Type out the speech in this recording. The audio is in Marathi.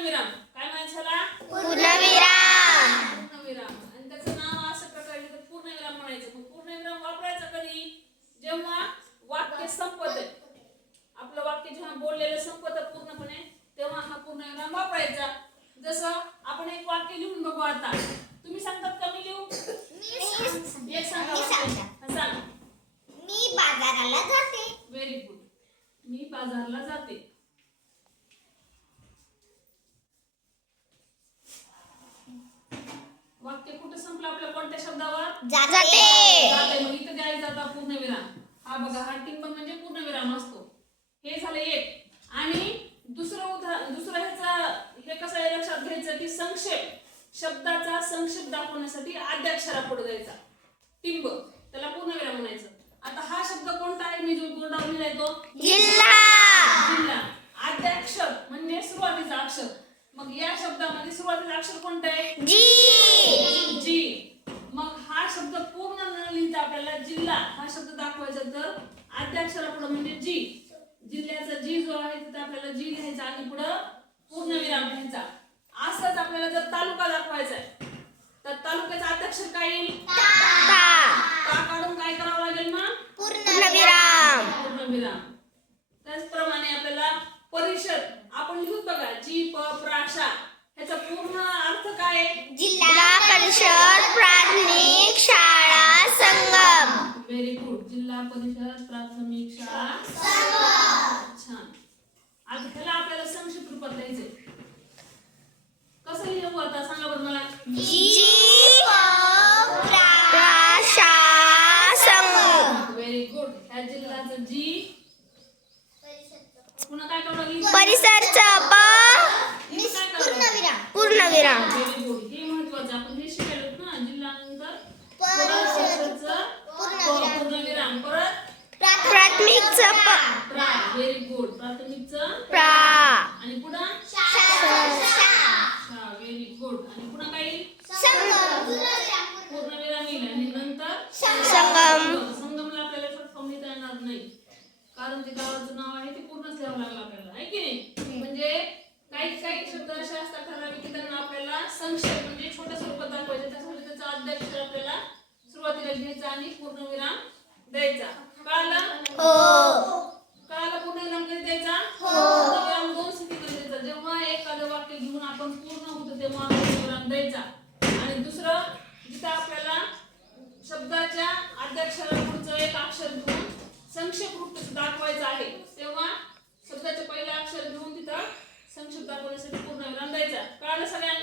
पूर्णविराम. काय म्हणायचं त्याला? पूर्णविराम. पूर्णविराम. आणि त्याचं नाव असं प्रकारे तर पूर्णविराम म्हणायचं. मग पूर्णविराम वापरायचा कधी? जेव्हा वाक्य संपते. आपलं वाक्य जेव्हा बोललेलं संपतं पूर्णपणे तेव्हा हा पूर्णविराम वापरायचा. जसं आपण एक वाक्य लिहून बघू आता. तुम्ही सांगतात का मी लिहू? एक सांगा. मी बाजाराला जाते. Very good. मी बाजारला जाते. वाक्य कुठं संपलं आपल्या कोणत्या शब्दावर? जाते. मग इथं द्यायचा आता पूर्णविराम. हा बघा हा टिंब म्हणजे पूर्णविराम असतो. हे झालं एक. आणि दुसरं ह्याचा हे कसं आहे लक्षात घ्यायचं की संक्षेप शब्दाचा संक्षेप दाखवण्यासाठी आद्याक्षरापुढे द्यायचा टिंब, त्याला पूर्णविराम म्हणायचं. आता हा शब्द कोणता आहे? मी जो बोर्डावर लिहिलाय तो जिल्हा. आद्याक्षर म्हणजे सुरुवातीचा अक्षर. मग या शब्दामध्ये सुरुवातीचा अक्षर कोणतं आहे? जी. मग हा शब्द पूर्ण न लिहिता आपल्याला जिल्हा हा शब्द दाखवायचा तर आद्याक्षरापुढे म्हणजे जी. जिल्ह्याचा जी जो आहे तिथे आपल्याला जी लिहायचा आणि पुढे पूर्णविराम लिहायचा. असंच आपल्याला जर तालुका दाखवायचा आहे तर तालुक्याचा आद्याक्षर काय येईल? ता काढून काय करावं लागेल ना? पूर्णविराम. त्याचप्रमाणे आपल्याला परिषद आपण लिहून बघा जी प प्रा शा ह्याचा पूर्ण अर्थ काय आहे? जिल्हा परिषद प्राथमिक शाळा संगम. Very good. जिल्हा परिषद प्राथमिक शाळा छान. आता ह्याला आपल्याला संक्षिप्त रूपात द्यायचंय. कसं लिहू आता सांगा बरं मला? Very good. ह्या जिल्ह्याचं जी पुन्हा काय करावं लागेल? परिसरचं पूर्णविराम. Very good. हे महत्वाचं आपण हे शिकायलो ना जिल्ह्यानंतर परिसरचं पूर्णविराम. परत प्राथमिकचं प्रा. Very good. प्राथमिकचं प्रा आणि पुन्हा व्हेरी गुड. आणि पुन्हा काय येईल? पूर्णविराम येईल आणि नंतर संगम. संगमला आपल्याला शॉर्ट फॉर्म लिहिता येणार नाही कारण ते गावाचं नाव आहे ते पूर्णच लिहावं लागलं आपल्याला आहे की नाही. म्हणजे काही शब्द असे असतात ठराविक की त्यांना आपल्याला संक्षेप म्हणजे छोट्या स्वरूपात दाखवायचे. त्यासाठी त्याचा आद्याक्षर आपल्याला सुरुवातीला घ्यायचा आणि पूर्णविराम द्यायचा. कळालं? पूर्णविराम कधी द्यायचा? पूर्णविराम 2 स्थितीमध्ये द्यायचा. जेव्हा एखादं वाक्य घेऊन आपण पूर्ण होतो तेव्हा पूर्णविराम द्यायचा. आणि दुसरं जिथं आपल्याला शब्दाच्या आद्याक्षरापुढचं एक अक्षर घेऊन संक्षेप रूप दाखवायचं आहे तेव्हा शब्दाचे पहिले अक्षर घेऊन तिथं संक्षेप दाखवण्यासाठी पूर्णविराम द्यायचा. कळालं सगळ्यांना?